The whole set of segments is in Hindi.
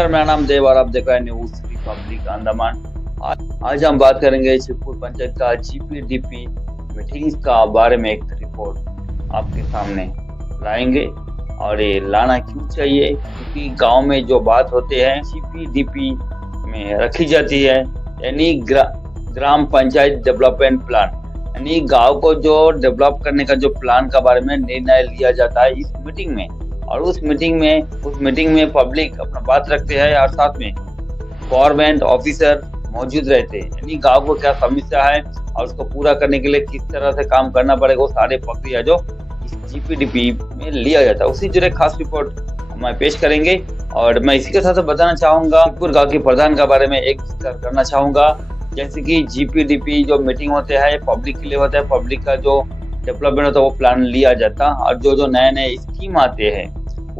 नमस्कार, मेरा नाम देव और आप देख रहे हैं न्यूज रिपब्लिक अंडमान। आज हम बात करेंगे शिवपुर पंचायत का जीपीडीपी मीटिंग्स का बारे में एक रिपोर्ट आपके सामने लाएंगे। और ये लाना क्यों चाहिए, क्योंकि गांव में जो बात होते हैं जीपीडीपी में रखी जाती है, यानी ग्राम पंचायत डेवलपमेंट प्लान, यानी गांव को जो डेवलप करने का जो प्लान का बारे में निर्णय लिया जाता है इस मीटिंग में। और उस मीटिंग में पब्लिक अपना बात रखते हैं और साथ में गवर्नमेंट ऑफिसर मौजूद रहते हैं, यानी गांव को क्या समस्या है और उसको पूरा करने के लिए किस तरह से काम करना पड़ेगा, वो सारे प्रक्रिया जो इस जीपीडीपी में लिया जाता है उसी जुड़े खास रिपोर्ट हम पेश करेंगे। और मैं इसी के साथ बताना चाहूंगा शिवपुर गाँव के प्रधान के बारे में एक जिक्र करना चाहूंगा। जैसे कि जीपीडीपी जो मीटिंग होते हैं पब्लिक के लिए होता है, पब्लिक का जो डेवलपमेंट होता है वो प्लान लिया जाता है और जो नए स्कीम आते हैं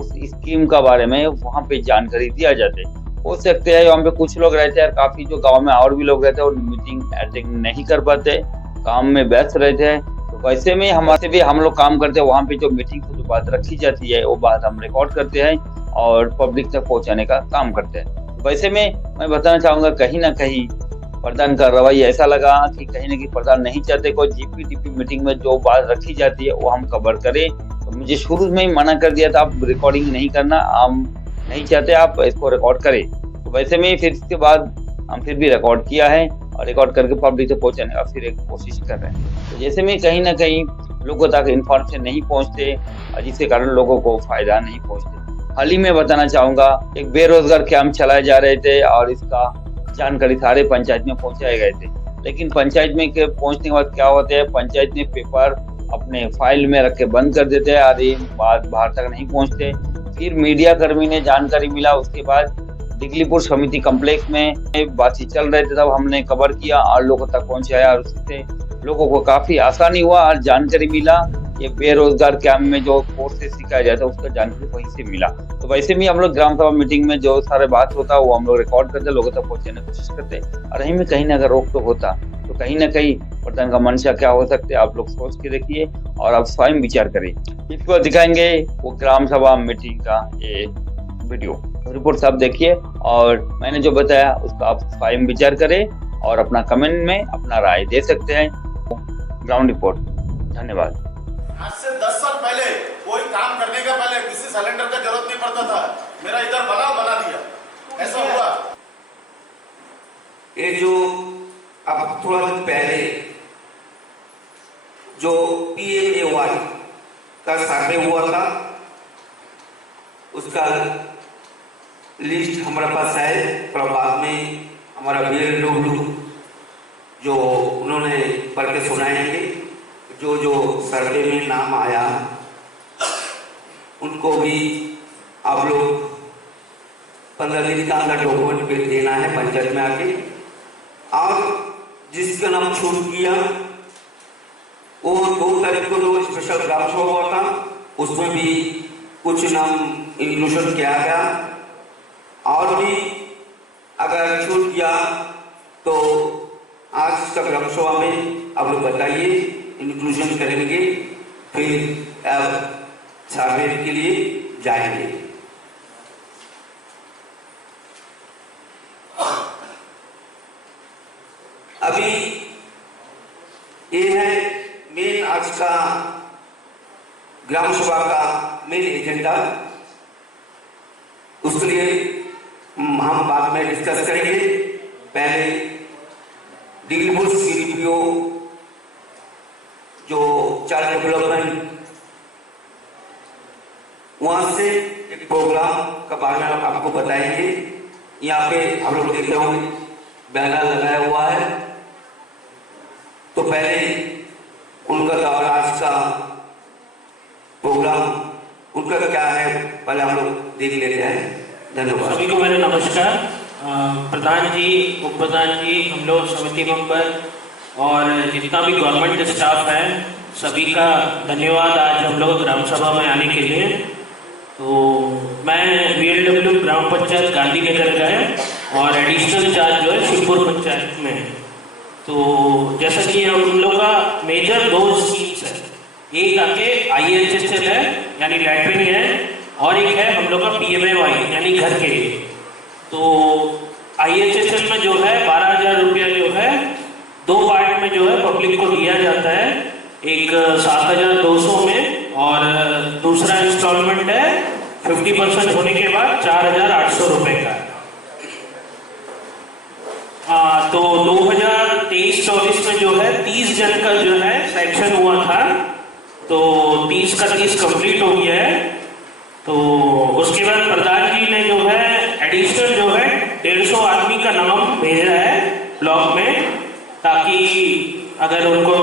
उस स्कीम का बारे में वहाँ पे जानकारी दिया जाते है। हो सकते हैं वहाँ पे कुछ लोग रहते हैं, काफी जो गांव में और भी लोग रहते हैं और मीटिंग अटेंड नहीं कर पाते, काम में व्यस्त रहते हैं। तो वैसे में हमारे भी हम लोग काम करते हैं, वहाँ पे जो मीटिंग से जो बात रखी जाती है वो बात हम रिकॉर्ड करते हैं और पब्लिक तक पहुँचाने का काम करते हैं। तो वैसे में मैं बताना चाहूंगा कहीं ना कहीं प्रधान का रवैया ऐसा लगा कि कहीं ना कहीं प्रधान नहीं चाहते कोई जीपीडीपी मीटिंग में जो बात रखी जाती है वो हम कवर करें। तो मुझे शुरू में ही मना कर दिया था, आप रिकॉर्डिंग नहीं करना, हम नहीं चाहते आप इसको रिकॉर्ड करें। तो वैसे में फिर इसके बाद हम फिर भी रिकॉर्ड किया है और रिकॉर्ड करके पब्लिक तक पहुंचाने का फिर एक कोशिश कर रहे हैं। तो जैसे में कहीं ना कहीं लोगों तक इन्फॉर्मेशन नहीं पहुंचते और जिसके कारण लोगों को फायदा नहीं पहुंचते। हाल ही में बताना चाहूंगा एक बेरोजगार कैंप चलाए जा रहे थे और इसका जानकारी सारे पंचायत में पहुंचाए गए थे, लेकिन पंचायत में पहुंचने के बाद क्या होता है, पंचायत में पेपर अपने फाइल में रख के बंद कर देते हैं और ये बात बाहर तक नहीं पहुंचते। फिर मीडिया कर्मी ने जानकारी मिला, उसके बाद दिगलीपुर समिति कॉम्प्लेक्स में बातचीत चल रहे थे, तब हमने कवर किया और लोगों तक पहुंचाया और उससे लोगों को काफी आसानी हुआ और जानकारी मिला। ये बेरोजगार कैंप में जो कोर्स से सिखाया जाता है उसका जानकारी वहीं से मिला। तो वैसे भी हम लोग ग्राम सभा मीटिंग में जो सारे बात होता है वो हम लोग रिकॉर्ड करते, लोगों तक पहुंचाने की कोशिश करते और यहीं में कहीं ना अगर रोक टोक होता तो कहीं ना कहीं प्रधान का मंशा क्या हो सकते आप लोग सोच के देखिए और आप स्वयं विचार करें। इसको दिखाएंगे वो ग्राम सभा मीटिंग का ये वीडियो रिपोर्ट सब देखिए और मैंने जो बताया उसका आप स्वयं विचार करें और अपना कमेंट में अपना राय दे सकते हैं। ग्राउंड रिपोर्ट, धन्यवाद। आज से 10 साल पहले कोई काम करने का पहले किसी सिलेंडर का जरूरत नहीं पड़ता था, मेरा इधर बना दिया, ऐसा हुआ। ये जो अब थोड़ा दिन पहले जो PMAY का सर्वे हुआ था उसका लिस्ट हमारे पास है। बाद में हमारा BLW जो उन्होंने पढ़ के सुनाएंगे, जो सर्वे में नाम आया उनको भी आप लोग 15 दिन का अंदर डॉक्यूमेंट पे देना है पंचायत में आके। और जिसका नाम छूट किया वो 2 तारीख को जो स्पेशल ग्राम सभा हुआ था उसमें भी कुछ नाम इंक्लूजन किया गया। और भी अगर छूट गया तो आज का ग्राम सभा में आप लोग बताइए, इंक्लूजन करेंगे, फिर सर्वे के लिए जाएंगे। अभी ये है मेन आज का ग्राम सभा का मेन एजेंडा, उसके लिए हम बाद में डिस्कस करेंगे। पहले दिगलीपुर CDPO जो चाइल्ड डेवलपमेंट वहां से एक प्रोग्राम का बारे में आपको बताएंगे। यहाँ पे हम लोग देख रहे होंगे बैनर लगाया हुआ है, तो पहले उनका आज का प्रोग्राम उनका क्या है पहले हम लोग देख लेते हैं। धन्यवाद। सभी को मेरा नमस्कार। प्रधान जी, उप प्रधान जी, हम लोग समिति मेंबर और जितना भी गवर्नमेंट स्टाफ है सभी का धन्यवाद आज हम लोग ग्राम सभा में आने के लिए। तो मैं BLW ग्राम पंचायत गांधी नगर का है और एडिशनल चार्ज जो है शिवपुर पंचायत में है। तो जैसा कि हम लोग का मेजर 2 स्कीम्स है, एक आके IHSL है यानी लैट्रिन है और एक है हम लोग का PMAY यानी घर के लिए। तो IHSL में जो है 12,000 रुपया जो है 2 पार्ट में जो है पब्लिक को दिया जाता है, एक 7,200 में और दूसरा इंस्टॉलमेंट है 50% होने के बाद 4,800 रुपए का। तो 2023-24 में जो है 30 जन का जो है सेक्शन हुआ था, तो 30 का 30 कंप्लीट हो गया है। तो उसके बाद प्रधान जी ने जो है एडिशनल जो है 150 आदमी का नाम भेजा है ब्लॉक में, ताकि अगर उनको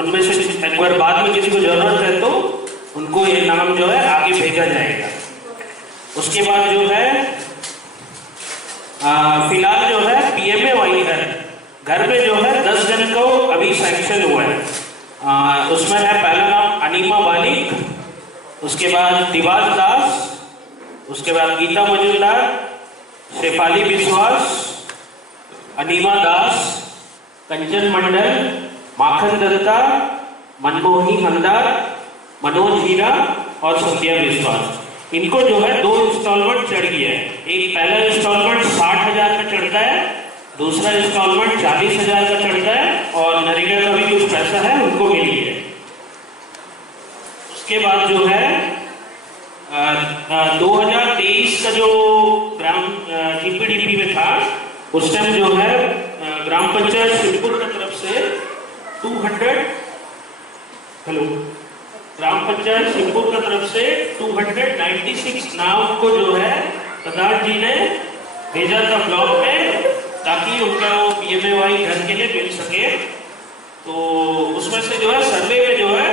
उनमें से एक बार बाद में किसी को जरूरत है तो उनको ये नाम जो है आगे भेजा जाएगा। उसके बाद जो है फिलहाल जो है PMAY घर में जो है 10 जन को अभी सैंक्शन हुआ है। उसमें है पहला नाम अनीमा बालिक, उसके बाद दिवाल दास, उसके बाद गीता मजुमदार, शेफाली विश्वास, अनीमा दास, कंचन मंडल, माखन दत्ता, मनमोहनी हंदार, मनोज हीरा और संध्या विश्वास। इनको जो है 2 इंस्टॉलमेंट चढ़ गया है। एक पहला इंस्टॉलमेंट 60,000 का चढ़ता है, दूसरा इंस्टॉलमेंट 40,000 का चढ़ता है और नरेगा का भी कुछ पैसा है उनको मिल गया है। उसके बाद जो है 2023 का जो ग्राम GPDP में था, उस टाइम जो है ग्राम पंचायत सिद्धपुर की तरफ से 296 नाव को जो है प्रधान जी ने भेजा था ब्लॉक में, ताकि उनका वो PMAY घर के लिए मिल सके। तो उसमें से जो है सर्वे में जो है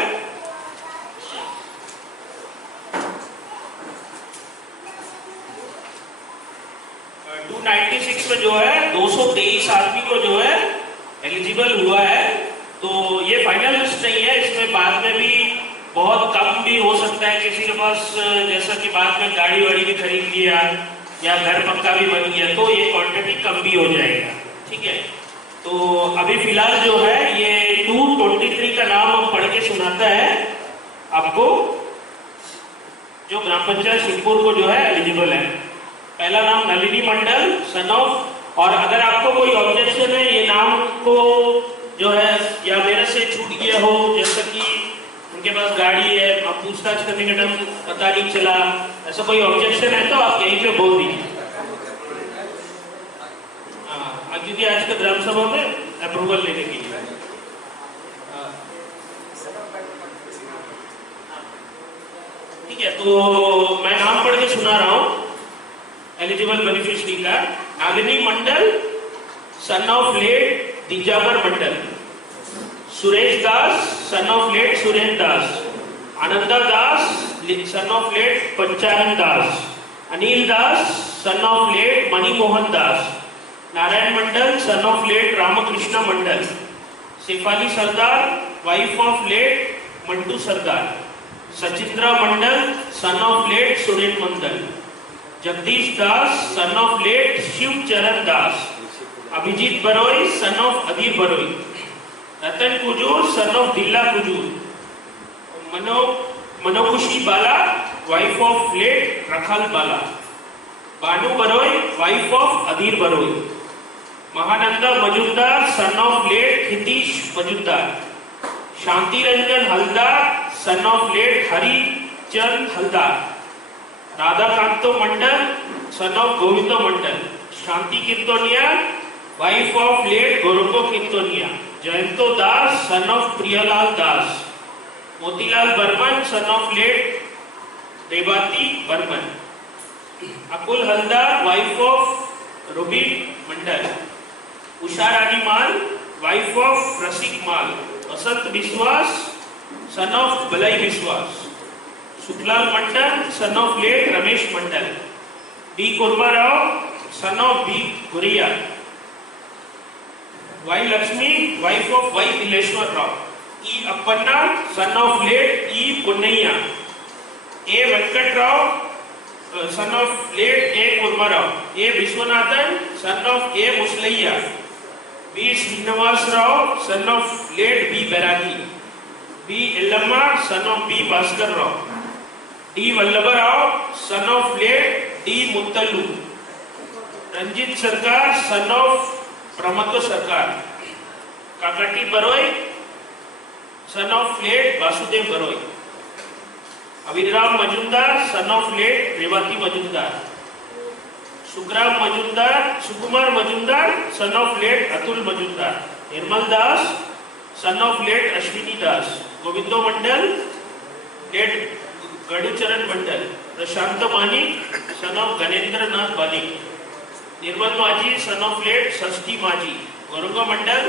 296 में जो है 223 आदमी को जो है एलिजिबल हुआ है। तो ये फाइनल लिस्ट नहीं है, इसमें बाद में भी बहुत कम भी हो सकता है किसी के पास, जैसा कि बाद में गाड़ी वाड़ी भी खरीद लिया या घर पक्का भी बन गया तो ये क्वांटिटी कम भी हो जाएगा। ठीक है, तो अभी फिलहाल जो है ये 223 का नाम हम पढ़ के सुनाता है आपको, जो ग्राम पंचायत सिद्धपुर को जो है एलिजिबल है। पहला नाम नलिनी मंडल सन ऑफ, और अगर आपको कोई ऑब्जेक्शन है ये नाम को जो है या मेरे से छूट गया हो, जैसा कि उनके पास गाड़ी है, आप पूछताछ करने का टाइम पता नहीं चला, ऐसा कोई ऑब्जेक्शन है तो आप यहीं पे बोल दीजिए। क्योंकि आज का ग्राम सभा में अप्रूवल लेने के लिए ठीक है, तो मैं नाम पढ़ के सुना रहा हूँ एलिजिबल बेनिफिशियरी का। Nalini Mandal son of late Dijabar Mandal, Suresh Das son of late Suresh Das, Ananda Das son of late Panchanan Das, Anil Das son of late Manimohan Das, Narayan Mandal son of late Ramkrishna Mandal, Shefali Sardar wife of late Mantu Sardar, Sachindra Mandal son of late Suren Mandal, Jagdish Das son of late Shiv Charan Das, Abhijit Baroi son of Adhir Baroi, Ratan Kujur son of Dilla Kujur, Manokushi Bala wife of late Rakhal Bala, Banu Baroi wife of Adhir Baroi, Mahananda Majumdar son of late Hitish Majumdar, Shanti Ranjan Haldar son of late Harichand Haldar, Radhakanto Mandal son of Gobindo Mandal, Shanti Kirtania wife of late Gorakho Kirtania, Jayanto Das son of Priyalal Das, Motilal Barman son of late Devati Barman, Akul Haldar wife of Ruby Mandal, Usha Rani Mal wife of Rasik mall, Vasant Biswas son of Balai Biswas, Shuklal Mandal son of late Ramesh Mandal, B Kurmarao son of B Guriya, Y Lakshmi wife of Y Nileshwar Rao, E Appanna son of late E Punnaiah, A Venkat Rao son of late A Kurmarao, A Vishwanathan son of A Musalaiah, B Srinivas Rao son of late B Bairagi, B Ellamma son of B Bhaskar Rao, D Vallabh Rao son of late D मुत्तलू, Ranjit Sarkar son of Pramatwa Sarkar, Kakati Baroi son of late Basudev Baroi, Abiram Majumdar son of late Revati Majumdar, Sukumar Majumdar son of late Atul Majumdar, Nirmal Das son of late Ashwini Das, Gobindo Mandal late Gaduchoran Mandal, Prashant Manik son of Ganendra Nath Balik, Nirmal Majhi son of late Shashthi Majhi, Gaurang Mandal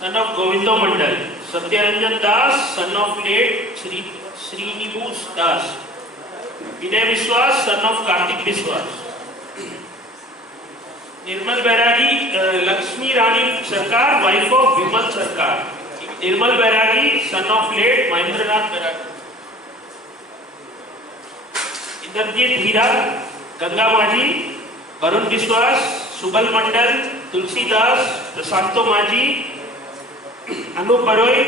son of Gobindo Mandal, Satyaranjan Das son of late Shrinibhus Das, Vinay Biswas son of Kartik विश्वास, निर्मल बैरागी लक्ष्मी रानी सरकार वाइफ ऑफ विमल सरकार, निर्मल बैरागी सन ऑफ लेट महेंद्रनाथ बैरागी, इंद्रजीत हीरा गंगा माझी, वरुण विश्वास, सुबल मंडल, तुलसीदास, प्रशांतो माझी, अनूप बरोई,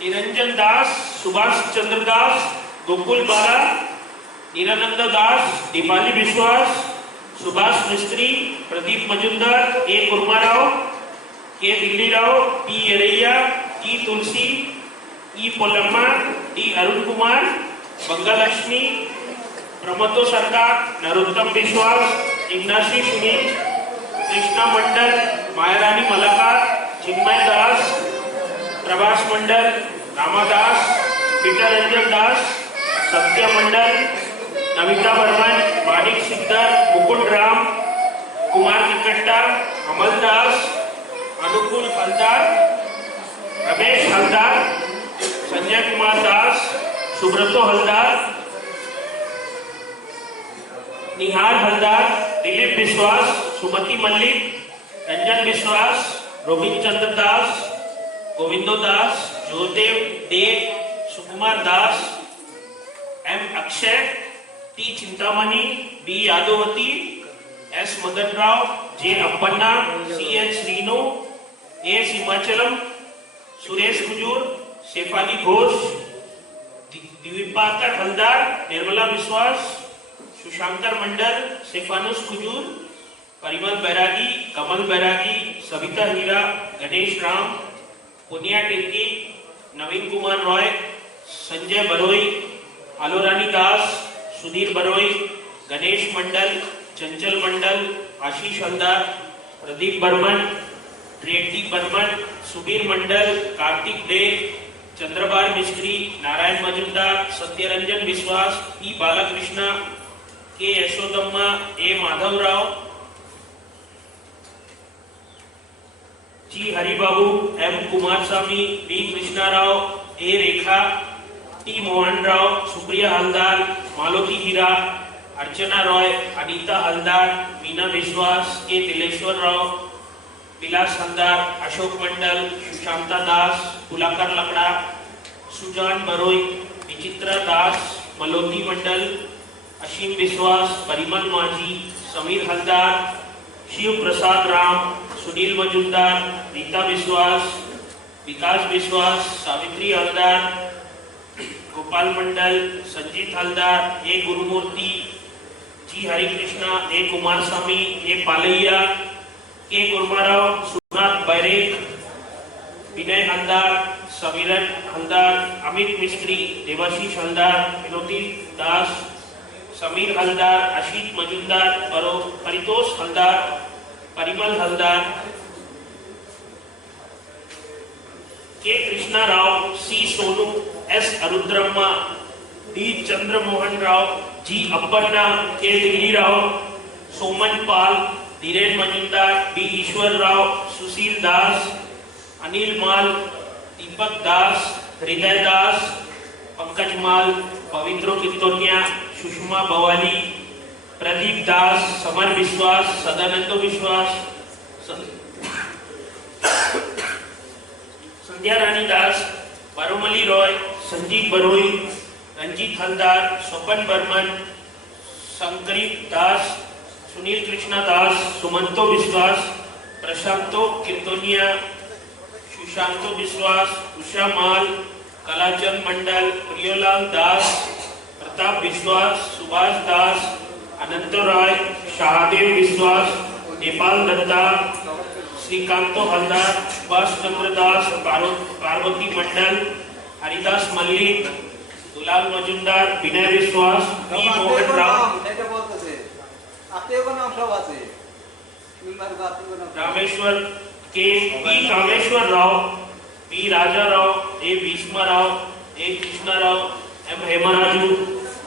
निरंजन दास, सुभाष चंद्र दास, गोकुल बाला, निरानंद दास, दीपाली विश्वास, सुभाष मिस्त्री, प्रदीप मजुमदार, ए कुर्माराव, के दिल्ली राव, पी एरैया, ई तुलसी, ई पोलम्मा, डी अरुण कुमार, बंगालक्ष्मी, प्रमतो सरकार, नरोत्तम विश्वास, जिग्नाशी सुनील, कृष्णा मंडल, मायारानी मलाकार, चिन्मय दास, प्रभास मंडल, रामादास, पीटर रंजन दास, सत्य मंडल, नमिता बर्मन, मानिक सिकदर, मुकुंद राम, कुमार निकट्टा, अमल दास, अनुकूल हलदार, रमेश हलदार, संजय कुमार दास, सुब्रतो हलदार, निहार हलदार, दिलीप विश्वास, सुमति Mallik, Ranjan Biswas, Robin Chandra Das, Gobindo Das, Jodev Dev, Sukumar Das, M Akshay, T Chintamani, B Yadavati, S Madan Rao, J Appanna, C H Srinu, A Himachalam, Suresh Kujur, Shefali Ghosh, Dibyapakar Haldar, Nirmala Biswas, Sushankar Mandal, शेफानुस Kujur, Parimal Bairagi, Kamal Bairagi, Savita Heera, Ganesh Ram, Punia Tirkey, Naveen Kumar Roy, Sanjay Baroi, आलोरानी Das, Sudhir Baroi, Ganesh Mandal, Chanchal Mandal, Ashish Haldar, Pradeep Burman, Reddy Burman, Subir Mandal, Kartik day, चंद्रबार मिस्त्री, नारायण मजुमदार, सत्यरंजन विश्वास, ई बालकृष्णा, के यशोदम्मा, ए माधवराव, जी हरिबाबू, एम कुमारस्वामी, बी कृष्णाराव, ए रेखा, टी मोहन राव, सुप्रिया हलदार, मालती हीरा, अर्चना रॉय, अनीता हलदार, मीना विश्वास, के तिलेश्वर राव, विलास हलदार, अशोक मंडल, सुशांता दास, पुलाकर लकड़ा, सुजान बरोई, विचित्रा दास, मलोती मंडल, असीम विश्वास, परिमल माझी, समीर हलदार, शिव प्रसाद राम, सुनील मजुमदार, रीता विश्वास, विकास विश्वास, सावित्री हलदार, गोपाल मंडल, संजीत हलदार, ए गुरुमूर्ति, जी हरिकृष्णा, ए कुमारस्वामी, ए पालैया, के कुर्माराव, सुनाथ बैरेक, विनय हलदार, समीरन हलदार, अमित मिस्त्री, देवाशीष हलदार, विनोदी दास, समीर हलदार, अशीत मजुमदार, परितोष हलदार, परिमल हलदार, के कृष्णा राव, सी सोनू, एस अरुद्रम्मा, डी चंद्रमोहन राव, जी अप्पन्ना, के दिल्ली राव, सोमन पाल, धीरेन मजुमदार, बी ईश्वर राव, सुशील दास, अनिल माल, दीपक दास, हृदय दास, पंकज माल, पवित्रो कित्तोनिया, सुषमा बवाली, प्रदीप दास, समर विश्वास, सदानंद विश्वास, संध्या रानी दास, बारोमली रॉय, संजीव बरोई, रंजीत हलदार, स्वपन बर्मन, संकरित दास, सुनील कृष्णा दास, सुमंतो विश्वास, प्रशांतो कीर्तनिया, सुशांतो विश्वास, उषा माल, कलाचंद मंडल, प्रियलाल दास, प्रताप विश्वास, सुभाष दास, अनंत राय, शाहदेव विश्वास, नेपाल दत्ता, श्रीकांतो हलदार, सुभाष चंद्र दास, पार्वती मंडल, हरिदास मल्लिक, दुलाल मजुमदार, विनय विश्वास, पी मोहन राव, रामेश्वर के पी कामेश्वर राव, पी राजा राव, ए भीष्मा राव, ए कृष्णा राव, एम हेमराजू,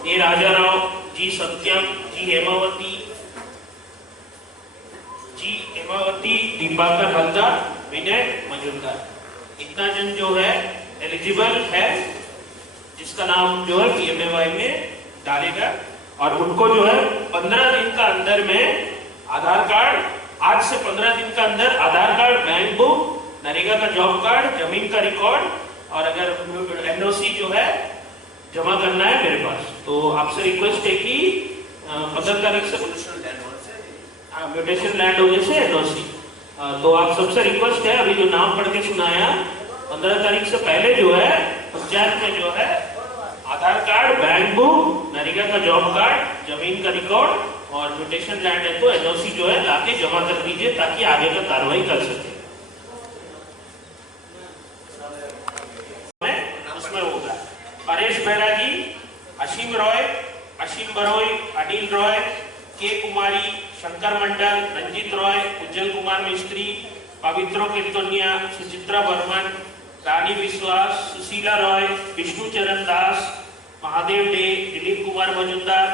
ए राजा राव, जी सत्यम, जी हेमावती, दीपाकर हलदार, विनय मजुमदार। इतना जन जो है एलिजिबल है, जिसका नाम जो है PMAY में डालेगा, और उनको जो है 15 दिन का अंदर में आधार कार्ड, आज से 15 दिन का अंदर आधार कार्ड, बैंक बुक, नरेगा का जॉब कार्ड, जमीन का रिकॉर्ड, और अगर NOC जो है जमा करना है मेरे पास। तो आपसे रिक्वेस्ट है कि 15 तारीख से म्यूटेशन लैंड होने से NOC, तो आप सबसे रिक्वेस्ट है, अभी जो नाम पढ़ के सुनाया 15 तारीख से पहले जो है पंचायत में जो है आधार कार्ड, बैंक बुक, नरेगा का जॉब कार्ड, जमीन का रिकॉर्ड और म्यूटेशन लैंड है तो NOC जो है लाके जमा कर दीजिए, ताकि आगे का कार्रवाई कर सके। उसमें होगा परेश बैरागी, असीम रॉय, असीम बरोई, अनिल रॉय, के कुमारी, शंकर मंडल, रंजीत रॉय, उज्जवल कुमार मिस्त्री, पवित्रो कीर्तनिया, सुचित्रा बर्मन, रानी विश्वास, सुशीला रॉय, विष्णु चरण दास, महादेव डे, दिलीप कुमार मजुमदार,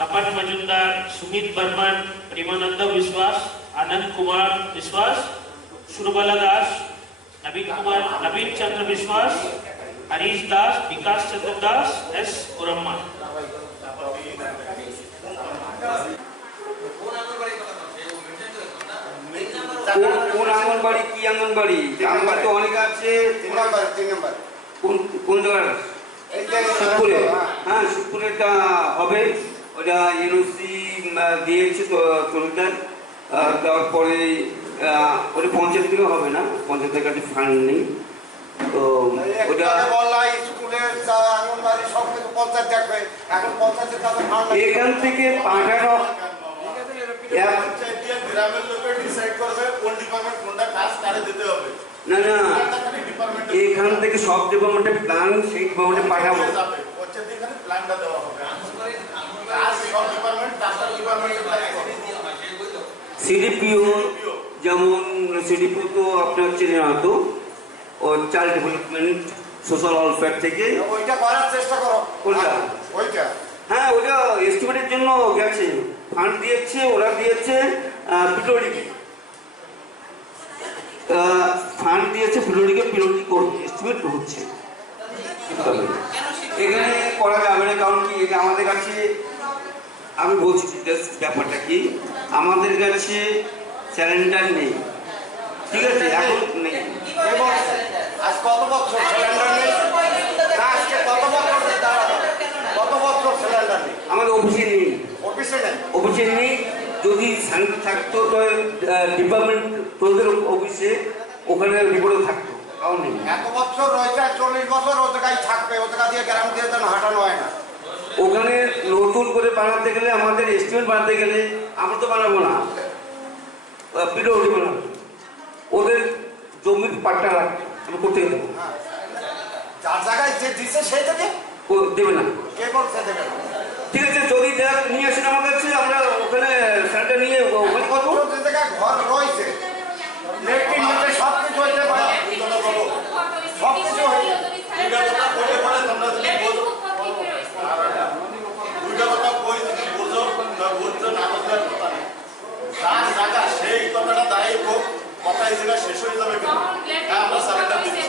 तपन मजुमदार, सुमित बर्मन, प्रेमानंद विश्वास, आनंद कुमार विश्वास, सुरबला दास, नवीन चंद्र विश्वास, हरीश दास, विकास चंद्र दास, एस उरम्मा। কোন আঙ্গনবাড়ি, কি আঙ্গনবাড়ি? আমার তো অনেক আছে। 3 নাম্বার কোন জায়গায়? শিবপুরে। হ্যাঁ, শিবপুরেটা হবে, ওটা NOC দিয়েছে তো তরুণদের, তারপরে ওটা পঞ্চায়েত থেকে হবে না, পঞ্চায়েতের কাছে ফান্ড নেই, তো ওটা এখান থেকে পাঠানো না না, এখান থেকে সব ডিপার্টমেন্টের প্ল্যান সেই ডিপার্টমেন্টে পাঠাবো। CDPO যেমন CDPO তো আপনার চেনে না, তো ও চাইল্ড ডেভেলপমেন্ট সোশ্যাল ওয়েলফেয়ার থেকে ওইটা করার চেষ্টা করো। কোনটা? ওইটা হ্যাঁ, ওটা এস্টিমেটের জন্য গেছে, ফান্ড দিয়েছে, ওরা দিয়েছে পিলোডিকে, ফান্ড দিয়েছে পিলোডিকে, পিলোডি করছে, এস্টিমেট হচ্ছে। এখানে করা যাবে না, কারণ কি এটা আমাদের কাছে, আমি বলছি ব্যাপারটা কি, আমাদের কাছে স্যালেন্ডার নেই, ঠিক আছে, এখন নেই। আজ কত বছর সিলিন্ডার নেই? আজকে কত বছর সিলিন্ডার নেই? আমাদের অফিসে নেই, অফিসে নেই। যদি স্যানিটারি থাকতো তো ডিপার্টমেন্ট তোদের অফিসে ওখানে রিপোর্টে থাকতো, কারণ নেই। এত বছর রয়েছে, 40 বছর ও জায়গায় থাকবে, ও জায়গা দিয়ে গ্রাম দিয়ে যেন হাঁটানো হয় না। ওখানে নতুন করে বানাতে গেলে, আমাদের এস্টিমেট বানাতে গেলে আমরা তো বানাবো না, পিডব্লিউডি বানাবো, ওদের জমির পাট্টা রাখবে, আমি করতে দেবো। যার জায়গায় যে দিচ্ছে সেই থেকে ও দেবে না, কে বলছে দেবে না? ঠিক আছে, যদি নিয়ে আসেন আমার কাছে, আমরা ওখানে স্যানিটারি নিয়ে ওখানে করবো। যে জায়গায় ঘর রয়েছে, লেট্রিন নিতে সব কিছু হইতে পারে, সব কিছু হইতে সেই কথাটা দাঁড়িয়ে হোক, কথা এই জায়গায় শেষ হয়ে যাবে, আমরা স্যারেন্ডার দিচ্ছি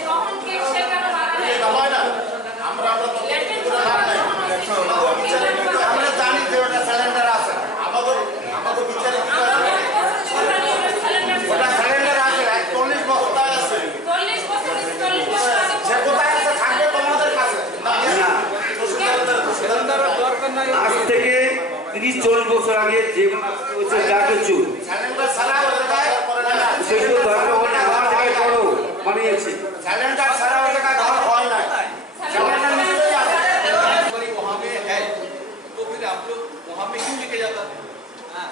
না, আমরা জানি যে ওটা স্যালেন্ডার আছে, আমাদের বিচারে ওটা স্যালেন্ডার আছে, 40 বছর আছে, যে কোথায় আছে থাকবে তোমাদের কাছে। আজ থেকে 30-40 বছর আগে যে যা কিছু স্যালেন্ডার ছাড়া ওই জায়গায় সেগুলো দরকার হলে আমার জায়গায় করো বানিয়েছে। सिलेंडर सारा हो जाएगा, घर हॉल ना सिलेंडर निकल जाता है, वहाँ में है तो फिर आप लोग वहाँ पे क्यों लेके जाता है? हाँ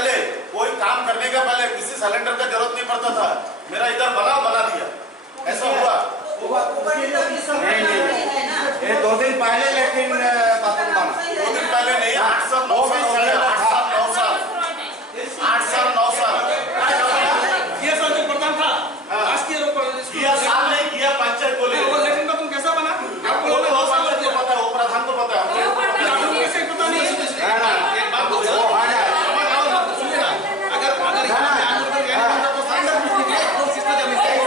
पहले कोई काम करने का पहले किसी सिलेंडर का जरूरत नहीं पड़ता था, मेरा इधर बना दिया, ऐसा हुआ। ये 2 दिन पहले लेकिन बाथरूम बना 2 दिन पहले नहीं, 8 साल 9 साल 8 साल 9 साल ये साल जो प्रधान था लास्ट ईयर ऊपर किया, साल नहीं किया, पंचायत बोले वो लेकिन का तुम कैसा बना आपको वो लोगों ने 2 साल पंचायत को पता है, वो प्रधान को पता है। आपको कैसे पता नहीं एक बात वो आ जाए सुनिएगा, अगर यहाँ पे आंदोलन करने का तो सिलेंडर भी ठीक है, वो सिस्टम जमीन है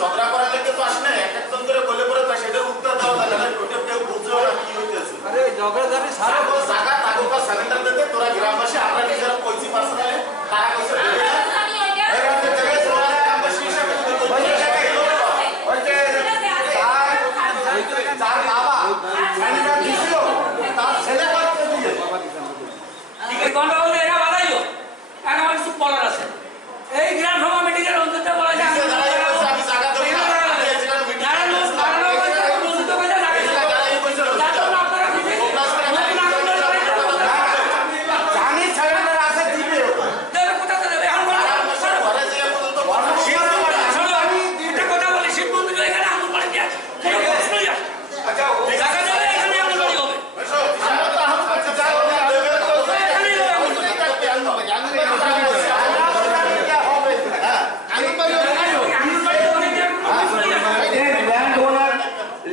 झगड़ा करा लेके तो আসনে এক একজন করে বলে পরে তা সেটা উত্তর দাও না, না টোটে কেউ বুঝছো না কি হইতেছে। अरे झगड़ाझाटी सारा সারা বল জায়গা তাগো का सिलेंडर देते তোরা গ্রামবাসী আমরা নিজেরা কইছি পার্সোনালি তারা কইছে দেবে না, এই রাতে জায়গা তোরা গ্রামবাসী হিসেবে যদি কইছে ওইতে তার বাবা সিলিন্ডার দিছিল তার ছেলে করতে দিয়ে এই গন্ডগোল এরা বাড়াইলো এখন আমার কিছু বলার আছে। এই গ্রাম সভা মিটিংয়ের অন্তত বলা যায় আমি জায়গা দেব না, আমি এখানে মিটিং জানি সিলিন্ডার আছে দিবে কোথাতে দেবে এখন ঘরে যে পর্যন্ত কথা বলি শিব বন্ধু এখানে আঙুল পাড়ি দিয়ে কোনো প্রশ্নই আসে আচ্ছা টাকা দেবে এখানে আঙুল পাড়ি হবে আচ্ছা যাও দেবে তো এখানেই হবে আঙুল পাড়ি।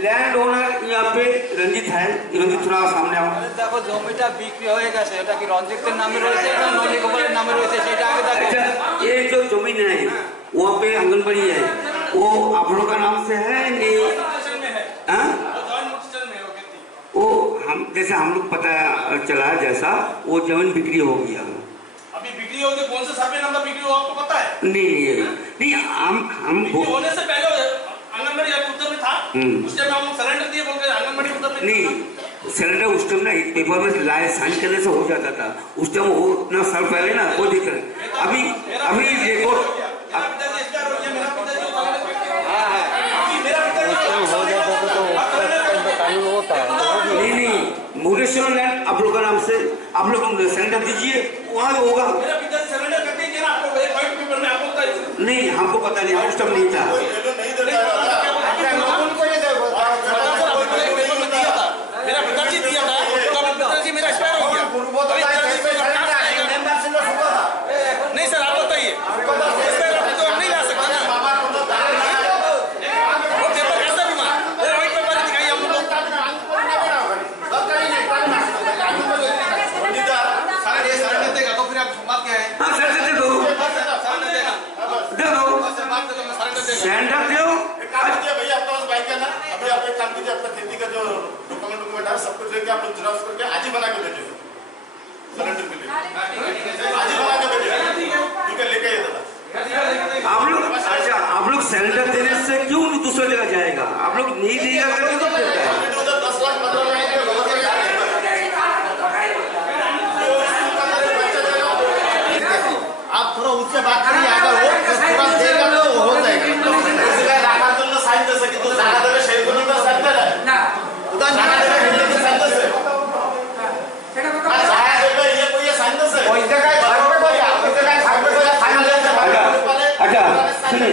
लैंड ओनर यहाँ पे रंजित है, रंजित थोड़ा सामने आओ। দেখো জমিটা বিক্রি হয়ে গেছে, এটা কি রঞ্জিতের নামে রয়েছে না নলি গোপালের নামে রয়েছে সেটা আগে দেখো। अच्छा, ये जो जमीन है वहाँ पे आंगनबाड़ी है, वो आप लोग का नाम से है नहीं? हाँ? वो हम जैसे हम लोग पता चला जैसा वो जमीन बिक्री हो गया। अभी बिक्री होगी, कौन से सर्वे नंबर बिक्री हो आपको पता है? नहीं हम बिक्री होने से पहले आंगनबाड़ी आपके उत्तर में था, उस टाइम हम सिलेंडर दिए बोल के आंगनबाड़ी उत्तर में नहीं सिलेंडर उस टाइम ना पेपर में लाए साइन करने से हो जाता था, उस टाइम वो इतना साल पहले ना कोई दिक्कत नहीं। अभी रिकॉर्ड मेरा पिताजी SPR हो गया, मेरा पिताजी अभी मेरा पिताजी हो जाता तो कानून होता है नहीं मुरेश्वर लैंड आप लोग का नाम से आप लोग सिलेंडर दीजिए, वहाँ होगा। मेरा पिताजी सिलेंडर करके दिया ना आपको, एक व्हाइट पेपर में आपको बताइए नहीं हमको पता नहीं, उस टाइम नहीं था। नहीं देता उनको ये देखो मेरा पिताजी दिया था, तो पिताजी मेरा एक्सपायर हो गया। नहीं सर आप बताइए, एक्सपायर तो हम नहीं ला सकते ना, वो पेपर कैसा भी मार व्हाइट पेपर दिखाइए हम लोग। सिलेंडर देगा तो फिर आप बात क्या है? हाँ सिलेंडर दे दो, सिलेंडर देगा, दे दो बात करो मैं सिलेंडर देगा। सिलेंडर दो। काम कीजिए भैया, आपके पास बाइक है ना, अभी आप एक काम कीजिए, आपका खेती का जो डॉक्यूमेंट है सब कुछ लेके आप लोग जेरॉक्स करके आज ही बना के भेजिए सिलेंडर के लिए, आज ही बना के भेजिए, ठीक है लेके आइए दादा। आप लोग अच्छा आप लोग सिलेंडर देने से क्यों दूसरी जगह जाएगा? आप लोग नहीं देगा करके तो देता है। अभी तो उधर 10 लाख 15 लाख के लोगों के घर है। आप थोड़ा उससे बात करिए, अगर वो पूरा देगा तो हो जाएगा। इसका राखा तो ना साइन दे सके तो जागा देवे शेयर को ना साइन दे না उधर जागा देवे हेड को साइन दे से সেটা কথা आ जागा देवे ये कोई साइन दे से ওই জায়গায় থাকবে ভাইয়া ওই জায়গায় থাকবে ভাইয়া ফাইনাল লেনদেন अच्छा सुनिए,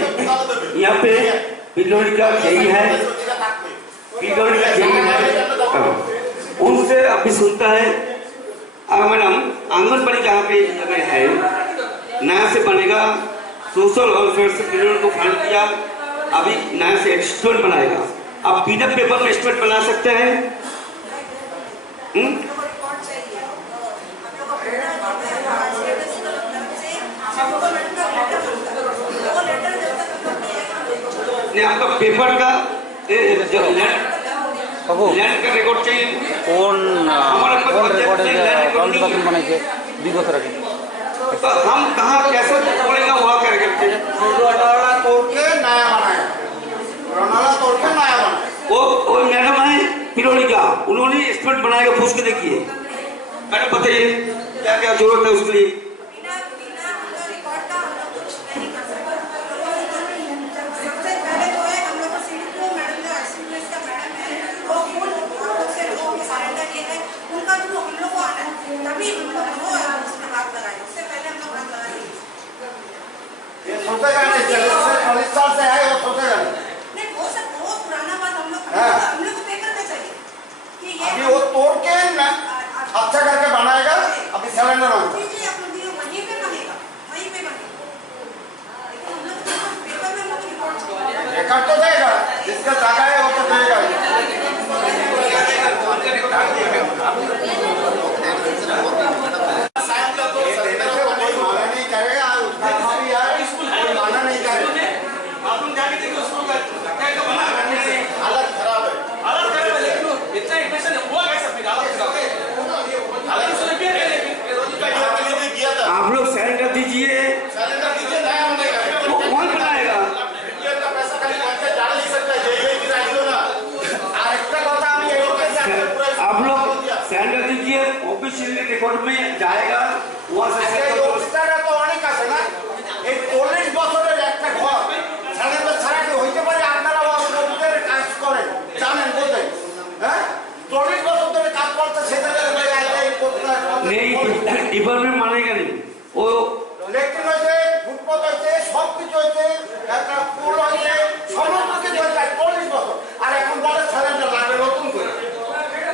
यहाँ पे पिलोड़ी का यही है, पिलोड़ी का यही है, उनसे अभी सुनता है मैडम आंगनबाड़ी जहाँ पे जगह है नया से बनेगा, सोशल वेलफेयर से पिलोड़ी को फंड किया, अभी नया से एस्टिमेट बनाएगा। आप बिना पेपर में एस्टिमेट बना सकते हैं? नहीं आपका पेपर का लैंड का रिकॉर्ड चाहिए। কোন हमारे पास কোন बच्चे রেকর্ডে land record কাউন্ট नहीं বাতিল है। বানাইছে বিগত রাখে तो हम कहाँ कैसे बोलेगा वहाँ करके রনালা तोड़के नया बनाया, रनाला तोड़के नया बनाया। वो मैडम है पिरोली का, उन्होंने एस्टिमेट बनाएगा, पूछ के देखिए। मैडम बताइए क्या क्या जरूरत है उसके लिए। सोचेगा नहीं, 40 साल से है वो सोचेगा नहीं। नहीं वो सब बहुत पुराना बात हम लोग को पेपर में चाहिए कि ये अभी वो तोड़ के ना अच्छा करके बनाएगा, अभी सिलेंडर मांगता है। जी आप लोग ये वहीं पे बनेगा, वहीं पे बनेगा, लेकिन हम लोग को पेपर में हम लोग रिपोर्ट चाहिए। रिकॉर्ड तो देगा, जिसका जगह है वो तो देगा। आप लोग साइन कर दीजिए, वो कौन बनाएगा? आप लोग साइन कर दीजिए, ऑफिशियल रिकॉर्ड में जाएगा, वहाँ से नहीं डिपार्टमेंट मानेगा नहीं वो। लेकिन হইছে ফুটপাত হইছে সব কিছু হইছে একটা পুল হইছে সমস্ত কিছু হইছে 40 বছর আর এখন বলে সিলিন্ডার লাগবে নতুন করে।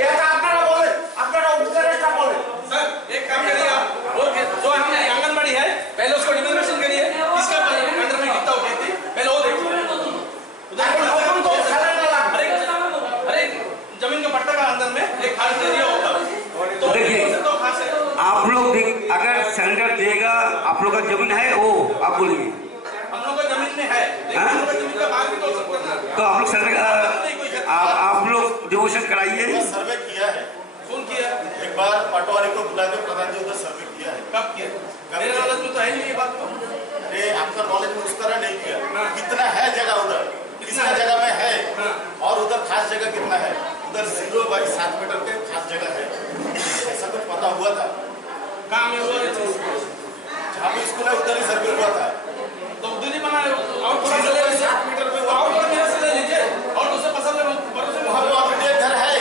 এটা আপনারা বলেন, আপনারা অফিসারটা বলেন। सर एक काम करिए आप, वो जो हमने आंगनबाड़ी है पहले उसको डिमोलिशन करिए, इसका अंडर में कितना उठी थी पहले वो देखिए। उधर নতুন তো সিলিন্ডার লাগবে। अरे जमीन का पट्टा का अंदर में एक खास एरिया होता है, तो देखिए, तो खास है। आप लोग अगर सिलेंडर देगा, आप लोग का जमीन है वो आप बोलिए, हम लोग का जमीन में है, लेकिन हम लोग का जमीन का भाग भी तो सकते हैं। तो आप लोग सिलेंडर आप लोग डिवोशन कराइए। सर्वे किया है, कौन किया? एक बार पटवारी को बुला के प्रधान जी उधर सर्वे किया है। कब किया? मेरे नॉलेज में तो है नहीं ये बात तो। अरे आपका नॉलेज में उस तरह नहीं किया, कितना है जगह उधर, कितना जगह में है और उधर खास जगह कितना है, उधर 0/7 मीटर के खास जगह है, ऐसा कुछ पता हुआ था? काम में हुआ है चीज, जहाँ भी स्कूल है उधर ही सर्वे हुआ था। तो उधर ही बना है, और थोड़ा सा ले लीजिए, 7 मीटर पे और थोड़ा मेरे से ले लीजिए, और दूसरे पसंद है भरोसे में वहाँ पे ऑलरेडी एक घर है,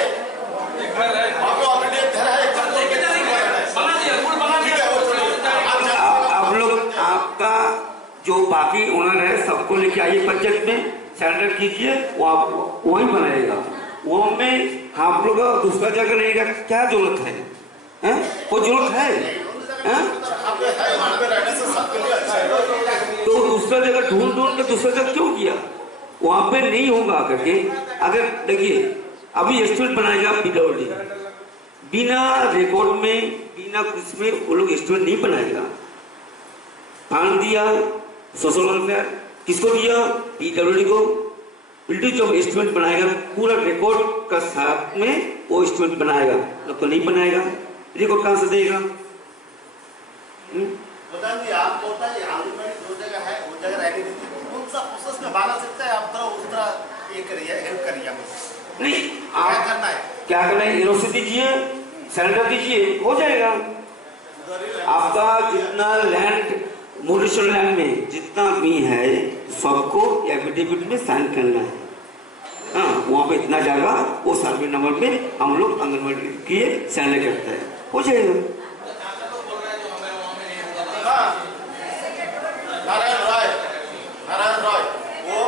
एक घर है, वहाँ पे ऑलरेडी एक घर है, लेके जाएंगे, बना दिया, फुल बना ठीक दिया। है, वो चलो। आप लोग आपका जो बाकी ओनर है सबको लेके आइए पंचायत में, सरेंडर कीजिए, वो आप वही बनाएगा। वो में आप लोग दूसरा जगह नहीं का क्या जरूरत है? कोई जरूरत है? वहाँ पे है, वहाँ पे रहने से सबके लिए अच्छा है। तो दूसरा जगह ढूंढ के दूसरा जगह क्यों किया? वहाँ पे नहीं होगा करके। अगर देखिए अभी एस्टिमेट बनाएगा PWD, बिना रिकॉर्ड में बिना कुछ में वो लोग एस्टिमेट नहीं बनाएगा। फंड दिया सोशल वेलफेयर, किसको दिया? PWD को। बिल्डिंग जब एस्टिमेट बनाएगा पूरा रिकॉर्ड का साथ में वो एस्टिमेट बनाएगा, तो नहीं बनाएगा रिकॉर्ड कहाँ से देगा? प्रधान जी आप बताइए, आंगनबाड़ी जो जगह है वो जगह रहने दीजिए, कौन सा प्रोसेस में बना सकता है? आप तरह उस तरह ये करिए, हेल्प करिए हमें। नहीं क्या आप करना है? क्या करना है? एनओसी दीजिए, सरेंडर दीजिए, हो जाएगा। आपका जितना लैंड म्यूनिसिपल लैंड में जितना भी है सबको एफिडेविट में साइन करना है। हाँ, वहाँ पे इतना जाएगा, वो सर्वे नंबर में हम लोग आंगनबाड़ी किए साइन करते हैं, हो जाएगा। नारायण रॉय वो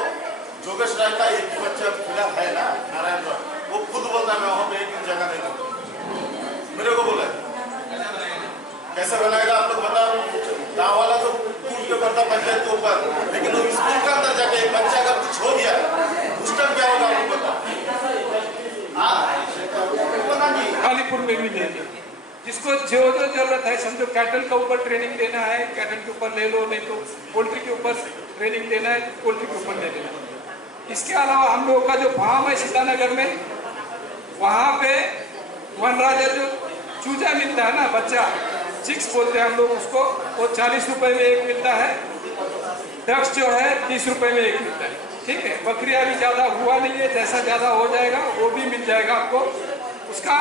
जोगेश राय का एक ही बच्चा फिलहाल है ना, नारायण रॉय, वो खुद बोलता है मैं वहाँ पे एक जगह नहीं दूंगा, मेरे को बोला कैसे बनाएगा आप लोग बताओ। गाँव वाला तो टूट के करता पंचायत के ऊपर, लेकिन वो स्कूल के अंदर जाके एक बच्चा अगर कुछ हो गया उस टाइम क्या होगा आपको बताओ। कालीपुर में भी लेंगे, जिसको जो जरूरत है, समझो कैटल के ऊपर ट्रेनिंग लेना है, कैटल के ऊपर ले लो, नहीं तो पोल्ट्री के ऊपर ट्रेनिंग लेना है, पोल्ट्री के ऊपर ले लेना। इसके अलावा हम लोगों का जो फार्म है सीतानगर में, वहाँ पे वनराजा जो चूजा मिलता है ना, बच्चा चिक्स बोलते हैं हम लोग उसको, वो 40 रुपए में एक मिलता है। डक्स जो है 30 रुपए में एक मिलता है। ठीक है, बकरी अभी ज़्यादा हुआ नहीं है, जैसा ज़्यादा हो जाएगा वो भी मिल जाएगा आपको। उसका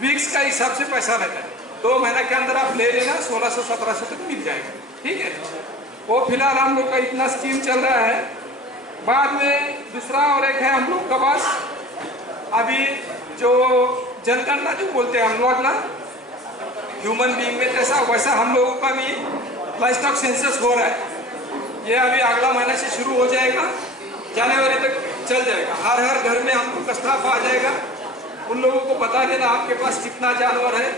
वीक्स का हिसाब से पैसा रहता है, 2 महीने के अंदर आप ले लेना, 1600-1700 तक मिल जाएगा। ठीक है, वो फिलहाल हम लोग का इतना स्कीम चल रहा है। बाद में दूसरा और एक है हम लोग के पास अभी जो जनगणना जो बोलते हैं हम लोग ना, ह्यूमन बीइंग में जैसा वैसा हम लोगों का भी लाइवस्टॉक सेंसस हो रहा है। ये अभी अगला महीने से शुरू हो जाएगा, जनवरी तक चल जाएगा। हर घर में हमको स्टाफ आ जाएगा, उन लोगों को बता देना आपके पास कितना जानवर है,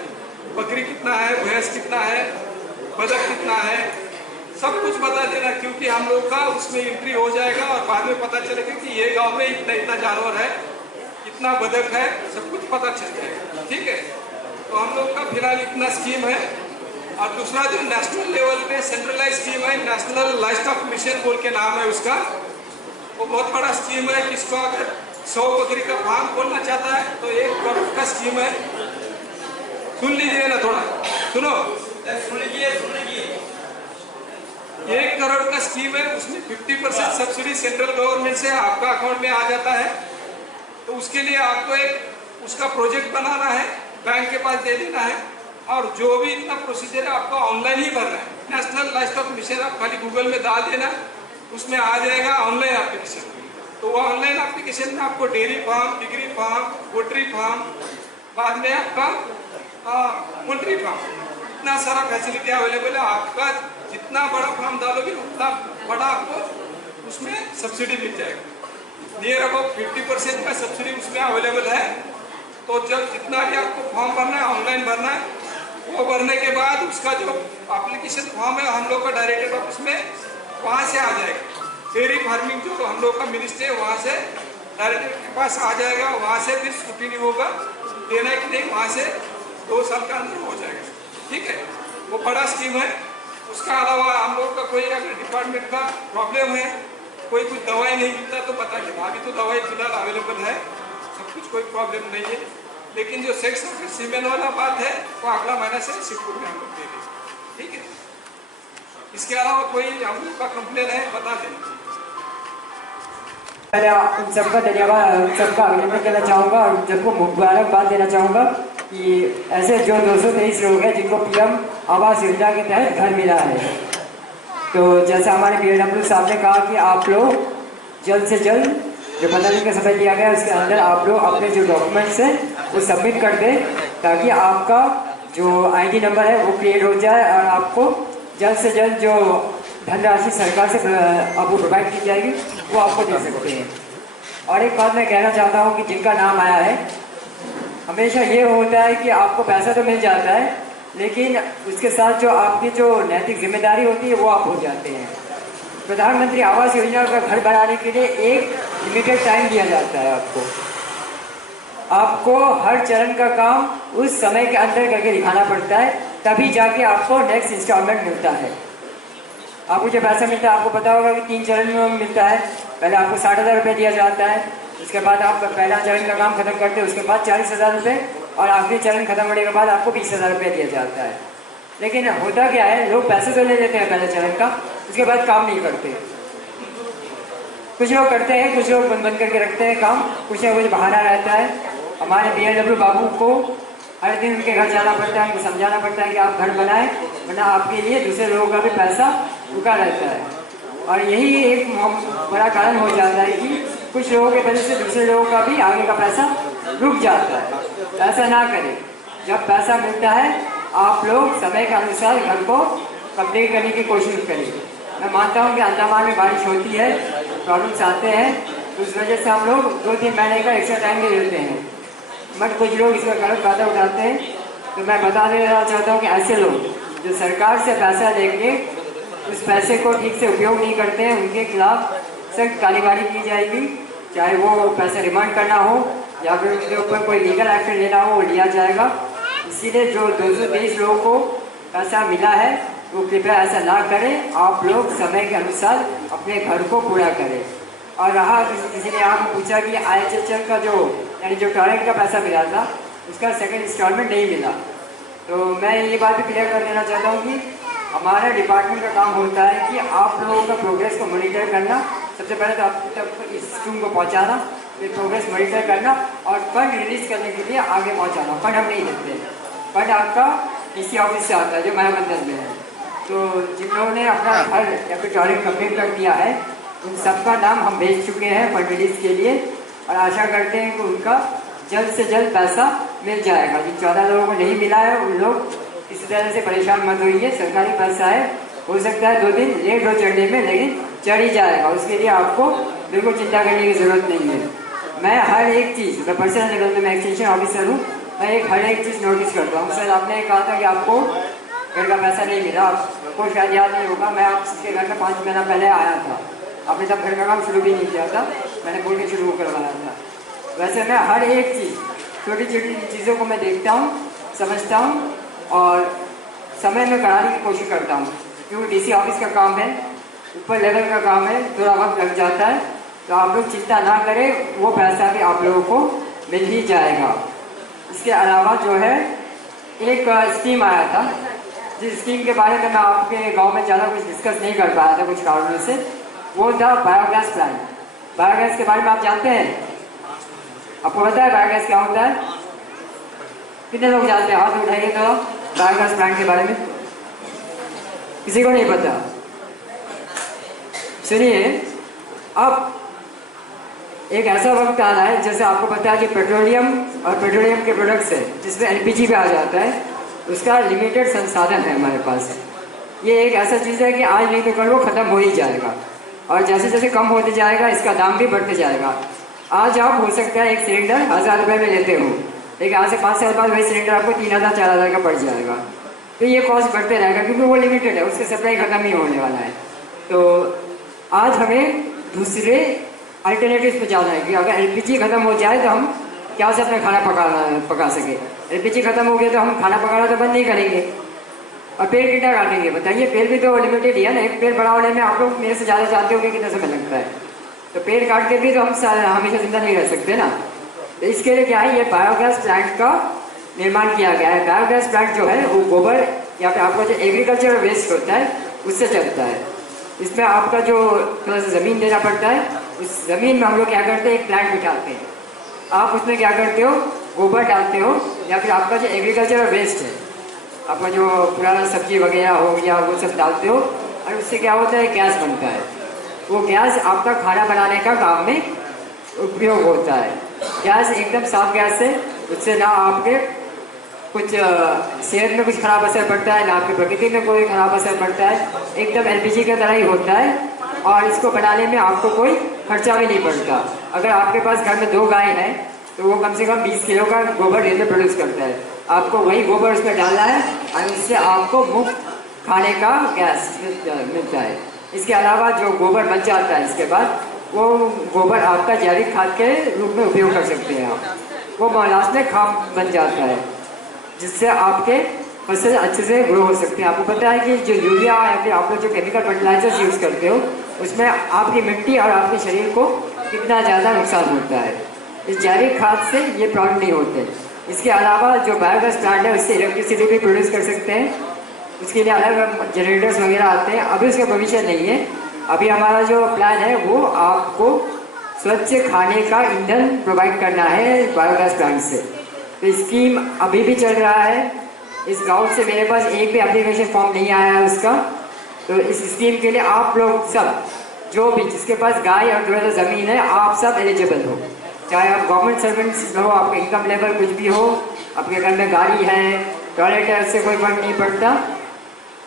बकरी कितना है, भैंस कितना है, बतख कितना है, सब कुछ बता देना, क्योंकि हम लोग का उसमें एंट्री हो जाएगा और बाद में पता चलेगा कि ये गांव में इतना इतना जानवर है, इतना बतख है, सब कुछ पता चल जाएगा। ठीक है, तो हम लोग का फिलहाल इतना स्कीम है। और दूसरा जो नेशनल लेवल पे सेंट्रलाइज स्कीम है, नेशनल लाइवस्टॉक मिशन बोल के नाम है उसका, वो बहुत बड़ा स्कीम है। किसको अगर 100 बकरी का फार्म खोलना चाहता है तो 1 करोड़ का स्कीम है। सुन लीजिए ना, थोड़ा सुनो, सुन लीजिए। 1 करोड़ का स्कीम है, उसमें 50% सब्सिडी सेंट्रल गवर्नमेंट से आपका अकाउंट में आ जाता है। तो उसके लिए आपको एक उसका प्रोजेक्ट बनाना है, बैंक के पास दे देना है, और जो भी इतना प्रोसीजर है आपको ऑनलाइन ही भरना है। नेशनल लाइवस्टॉक मिशन आप खाली गूगल में डाल देना, उसमें आ जाएगा ऑनलाइन एप्लीकेशन। तो वो ऑनलाइन एप्लीकेशन में आपको dairy farm, piggery farm, poultry farm, बाद में आपका पोल्ट्री फार्म, इतना सारा फैसिलिटी अवेलेबल है। आपका जितना बड़ा फार्म डालोगे उतना बड़ा आपको उसमें सब्सिडी मिल जाएगा। नियर अबाउट 50% का सब्सिडी उसमें अवेलेबल है। तो जब जितना भी आपको फॉर्म भरना है, ऑनलाइन भरना है, वो भरने के बाद उसका जो एप्लीकेशन फॉर्म है हम लोग का डायरेक्टर ऑफिस में वहाँ से आ जाएगा। डेयरी फार्मिंग जो हम लोग का मिनिस्ट्री है वहाँ से डायरेक्टर के पास आ जाएगा, वहाँ से फिर स्क्रूटिनी होगा, देना कि नहीं, वहाँ से 2 साल का अंदर हो जाएगा। ठीक है, वो बड़ा स्कीम है। उसका अलावा हम लोग का कोई अगर डिपार्टमेंट का प्रॉब्लम है, कोई कुछ दवाई नहीं मिलता तो बता देना। अभी तो दवाई फिलहाल अवेलेबल है, सब कुछ, कोई प्रॉब्लम नहीं है। लेकिन जो सेक्स ऑफ सीमेन वाला बात है वो अगला महीना से शिवपुर में हम लोग दे देंगे। ठीक है, इसके अलावा कोई हम लोग का कंप्लेन है बता देना। पहले उन सबका धन्यवाद, उन सबका अभिनंदन करना चाहूँगा और सबको मुबारकबाद देना चाहूँगा कि ऐसे जो 223 लोग हैं जिनको पीएम आवास योजना के तहत घर मिला है। तो जैसा हमारे PW साहब ने कहा कि आप लोग जल्द से जल्द जो 15 दिन का समय दिया गया उसके अंदर आप लोग अपने जो डॉक्यूमेंट्स हैं वो सबमिट कर दें, ताकि आपका जो ID नंबर है वो क्रिएट हो जाए और आपको जल्द से जल्द जो धनराशि सरकार से आपको प्रोवाइड की जाएगी वो आपको दे सकते हैं। और एक बात मैं कहना चाहता हूँ कि जिनका नाम आया है, हमेशा ये होता है कि आपको पैसा तो मिल जाता है, लेकिन उसके साथ जो आपकी जो नैतिक जिम्मेदारी होती है वो आप हो जाते हैं। प्रधानमंत्री आवास योजना का घर बनाने के लिए एक लिमिटेड टाइम दिया जाता है आपको हर चरण का काम उस समय के अंदर करके दिखाना पड़ता है, तभी जाके आपको नेक्स्ट इंस्टॉलमेंट मिलता है। आपको जो पैसा मिलता है आपको पता होगा कि 3 चरण में मिलता है। पहले आपको 60,000 रुपये दिया जाता है, उसके बाद आप पहला चरण का काम खत्म करते हैं, उसके बाद 40,000 रुपये, और आखिरी चरण खत्म होने के बाद आपको 20,000 रुपये दिया जाता है। लेकिन होता क्या है, लोग पैसे तो ले लेते हैं पहले चरण का, उसके बाद काम नहीं करते। कुछ लोग करते हैं, कुछ लोग बंद करके रखते हैं काम, कुछ ना कुछ बहाना रहता है। हमारे BLW बाबू को हर दिन उनके घर जाना पड़ता है, उनको समझाना पड़ता है कि आप घर बनाएं, वरना आपके लिए दूसरे लोगों का भी पैसा रुका रहता है। और यही एक बड़ा कारण हो जाता है कि कुछ लोगों के वजह से दूसरे लोगों का भी आगे का पैसा रुक जाता है। ऐसा ना करें, जब पैसा मिलता है आप लोग समय के अनुसार घर को कंप्लीट करने की कोशिश करें। मैं मानता हूँ कि अंडमान में बारिश होती है, प्रॉब्लम्स आते हैं, उस वजह से हम लोग 2-3 महीने का एक्स्ट्रा टाइम दे देते हैं, बट कुछ लोग इसका गलत फायदा उठाते हैं। तो मैं बता देना चाहता हूँ कि ऐसे लोग जो सरकार से पैसा लेके उस पैसे को ठीक से उपयोग नहीं करते हैं, उनके खिलाफ सख्त कार्रवाई की जाएगी, चाहे वो पैसा रिमांड करना हो या फिर उनके ऊपर कोई लीगल एक्शन लेना हो वो लिया जाएगा। इसीलिए जो 223 लोगों को पैसा मिला है वो कृपया ऐसा ना करें, आप लोग समय के अनुसार अपने घर को पूरा करें। और रहा किसी ने आपको पूछा कि IHHL का जो यानी जो टॉरेंट का पैसा मिला था उसका सेकंड इंस्टॉलमेंट नहीं मिला, तो मैं ये बात भी क्लियर कर देना चाहता हूँ कि हमारे डिपार्टमेंट का काम होता है कि आप लोगों का प्रोग्रेस को मॉनिटर करना। सबसे पहले तो आप तक इस स्कीम को पहुँचाना, फिर प्रोग्रेस मॉनिटर करना और फंड रिलीज करने के लिए आगे पहुँचाना। फंड हम नहीं देते, फंड आपका DC ऑफिस से आता है जो महामंडल में है। तो जिन लोगों ने अपना घर या फिर टॉरेंट कंप्लीट कर दिया है उन सबका नाम हम भेज चुके हैं फंड रिलीज के लिए, और आशा करते हैं कि उनका जल्द से जल्द पैसा मिल जाएगा। जिन 14 लोगों को नहीं मिला है उन लोग किसी तरह से परेशान मत होइए, सरकारी पैसा है, हो सकता है 2 दिन लेट हो चढ़ने में, लेकिन चढ़ ही जाएगा। उसके लिए आपको बिल्कुल चिंता करने की ज़रूरत नहीं है। मैं हर एक चीज़, मैं पर्सनल लेवल में एक्सटेंशन ऑफिसर हूँ, मैं हर एक चीज़ नोटिस करता हूँ। सर आपने कहा था कि आपको घर का पैसा नहीं मिला, आपको शायद याद नहीं होगा, मैं आपके घर में 5 महीना पहले आया था। आपने तब घर का काम शुरू भी नहीं किया था, मैंने बोल के शुरू करवाया था। वैसे मैं हर एक चीज़, छोटी छोटी चीज़ों को मैं देखता हूँ, समझता हूँ और समय में कराने की कोशिश करता हूँ, क्योंकि डीसी ऑफिस का काम है, ऊपर लेवल का काम है, थोड़ा वक्त लग जाता है। तो आप लोग चिंता ना करें, वो पैसा भी आप लोगों को मिल ही जाएगा। इसके अलावा जो है एक स्कीम आया था, जिस स्कीम के बारे में मैं आपके गांव में ज़्यादा कुछ डिस्कस नहीं कर पाया था कुछ कारणों से, वो था बायोगैस प्लांट। बायोगैस के बारे में आप जानते हैं? आपको पता है बायोगैस क्या होता है? कितने लोग जानते हैं? हाथ उठाइए तो बायोगैस प्लांट के बारे में। किसी को नहीं पता? सुनिए, अब एक ऐसा वक्त आ रहा है, जैसे आपको पता है कि पेट्रोलियम और पेट्रोलियम के प्रोडक्ट्स है, जिसमें एलपीजी भी आ जाता है, उसका लिमिटेड संसाधन है हमारे पास। ये एक ऐसा चीज़ है कि आज नहीं तो कल वो ख़त्म हो ही जाएगा, और जैसे जैसे कम होते जाएगा इसका दाम भी बढ़ते जाएगा। आज आप हो सकता है एक सिलेंडर 1000 रुपये में लेते हो, लेकिन आज से 5 साल बाद वही सिलेंडर आपको 3000-4000 का पड़ जाएगा। तो ये कॉस्ट बढ़ते रहेगा, क्योंकि वो लिमिटेड है, उसकी सप्लाई ख़त्म ही होने वाला है। तो आज हमें दूसरे अल्टरनेटिव पे जाना है कि अगर एलपीजी ख़त्म हो जाए तो हम क्या से अपना खाना पका सके। एलपीजी ख़त्म हो गया तो हम खाना पकाना तो बंद नहीं करेंगे, और पेड़ कितना काटेंगे बताइए? पेड़ भी तो लिमिटेड ही है ना। एक पेड़ बड़ा होने में आप लोग मेरे से ज़्यादा जानते हो कि कितना समय लगता है, तो पेड़ काट के भी तो हम हमेशा जिंदा नहीं रह सकते ना। तो इसके लिए क्या है, ये बायोगैस प्लांट का निर्माण किया गया है। बायोगैस प्लांट जो है वो गोबर या फिर आपका जो एग्रीकल्चर वेस्ट होता है उससे चलता है। इसमें आपका जो थोड़ा सा ज़मीन देना पड़ता है, उस ज़मीन में हम लोग क्या करते हैं, एक प्लांट बिठाते हैं। आप उसमें क्या करते हो, गोबर डालते हो, या फिर आपका जो एग्रीकल्चर वेस्ट है, आपका जो पुराना सब्जी वगैरह हो गया, वो सब डालते हो, और उससे क्या होता है, गैस बनता है। वो गैस आपका खाना बनाने का काम में उपयोग होता है। गैस एकदम साफ गैस है, उससे ना आपके कुछ सेहत में कुछ ख़राब असर पड़ता है, ना आपकी प्रकृति में कोई ख़राब असर पड़ता है। एकदम एलपीजी की तरह ही होता है, और इसको बनाने में आपको कोई खर्चा भी नहीं पड़ता। अगर आपके पास घर में 2 गाय हैं तो वो कम से कम 20 किलो का गोबर डेली प्रोड्यूस करता है। आपको वही गोबर उसमें डालना है, और उससे आपको मुफ्त खाने का गैस मिलता है। इसके अलावा जो गोबर बच जाता है इसके बाद, वो गोबर आपका जैविक खाद के रूप में उपयोग कर सकते हैं आप। वो लास्ट में खाद बन जाता है, जिससे आपके फसल अच्छे से ग्रो हो सकते हैं। आपको पता है कि जो यूरिया या फिर आप लोग जो केमिकल फर्टिलाइजर्स यूज़ करते हो, उसमें आपकी मिट्टी और आपके शरीर को कितना ज़्यादा नुकसान होता है। इस जैविक खाद से ये प्रॉब्लम नहीं होते। इसके अलावा जो बायोगैस प्लांट है, उससे इलेक्ट्रिसिटी भी प्रोड्यूस कर सकते हैं। उसके लिए अलग अलग जनरेटर्स वगैरह आते हैं। अभी उसका भविष्य नहीं है। अभी हमारा जो प्लान है वो आपको स्वच्छ खाने का ईंधन प्रोवाइड करना है बायोगैस प्लांट से। तो स्कीम अभी भी चल रहा है। इस गांव से मेरे पास एक भी एप्लीकेशन फॉर्म नहीं आया है उसका। तो इस स्कीम के लिए आप लोग सब, जो भी जिसके पास गाय और थोड़ा सा ज़मीन है, आप सब एलिजिबल हो। चाहे आप गवर्नमेंट सर्वेंट्स हो, आपका इनकम लेवल कुछ भी हो, आपके घर में गाड़ी है, टॉयलेट है, उससे कोई फर्क नहीं पड़ता।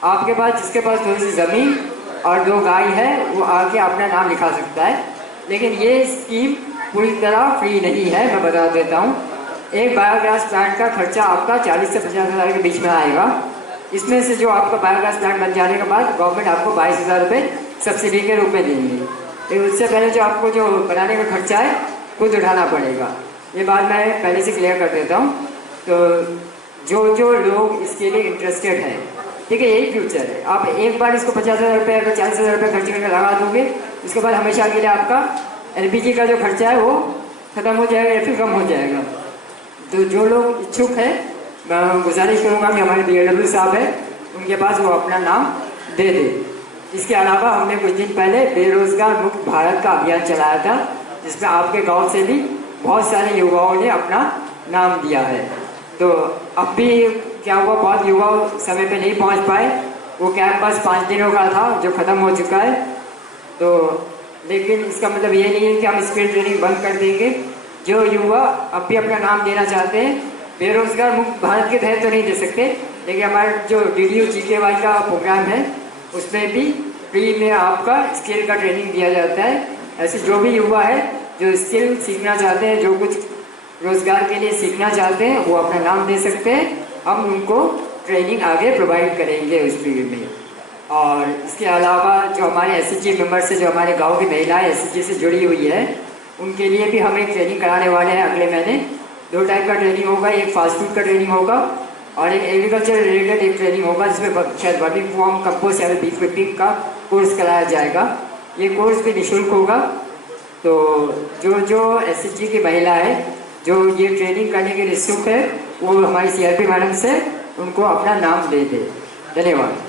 आपके पास जिसके पास थोड़ी सी ज़मीन और 2 गाय है, वो आके अपना नाम लिखा सकता है। लेकिन ये स्कीम पूरी तरह फ्री नहीं है, मैं बता देता हूँ। एक बायोगैस प्लांट का खर्चा आपका 40 से 50 हज़ार के बीच में आएगा। इसमें से जो आपका बायोगैस प्लांट बन जाने के बाद गवर्नमेंट आपको 22,000 रुपये सब्सिडी के रूप में देंगी। लेकिन उससे पहले जो आपको जो बनाने का खर्चा है खुद उठाना पड़ेगा। ये बात मैं पहले से क्लियर कर देता हूँ। तो जो लोग इसके लिए इंटरेस्टेड हैं, ठीक है, यही फ्यूचर है। आप एक बार इसको 50,000 रुपये अगर 40,000 रुपये खर्च करके लगा दोगे, उसके बाद हमेशा के लिए आपका एलपीजी का जो खर्चा है वो ख़त्म हो जाएगा या फिर कम हो जाएगा। तो जो लोग इच्छुक हैं, मैं गुजारिश करूँगा कि हमारे BLW साहब हैं, उनके पास वो अपना नाम दे दे। इसके अलावा हमने कुछ दिन पहले बेरोजगार मुक्त भारत का अभियान चलाया था, जिसमें आपके गांव से भी बहुत सारे युवाओं ने अपना नाम दिया है। तो अब भी क्या हुआ, बहुत युवा समय पे नहीं पहुंच पाए। वो कैंप बस 5 दिनों का था जो ख़त्म हो चुका है। तो लेकिन इसका मतलब ये नहीं है कि हम स्किल ट्रेनिंग बंद कर देंगे। जो युवा अब भी अपना नाम देना चाहते हैं, बेरोजगार मुक्त भारत के तहत तो नहीं दे सकते, लेकिन हमारा जो DDU GKY का प्रोग्राम है, उसमें भी फ्री में आपका स्किल का ट्रेनिंग दिया जाता है। ऐसे जो भी युवा है जो स्किल सीखना चाहते हैं, जो कुछ रोजगार के लिए सीखना चाहते हैं, वो अपना नाम दे सकते हैं, हम उनको ट्रेनिंग आगे प्रोवाइड करेंगे उस पीरियड में। और इसके अलावा जो हमारे एसएचजी मेंबर्स है, जो हमारे गांव की महिलाएं एसएचजी से जुड़ी हुई है, उनके लिए भी हम एक ट्रेनिंग कराने वाले हैं अगले महीने। 2 टाइप का ट्रेनिंग होगा, एक फास्ट फूड का ट्रेनिंग होगा और एक एग्रीकल्चर रिलेटेड एक ट्रेनिंग होगा, जिसमें शायद वर्मिंग फॉर्म, कंपोस्ट या बी कीपिंग का कोर्स कराया जाएगा। ये कोर्स भी निःशुल्क होगा। तो जो एसएचजी की महिला है जो ये ट्रेनिंग करने के लिए इच्छुक है, वो हमारी सीआरपी मैडम से उनको अपना नाम दे दे। धन्यवाद।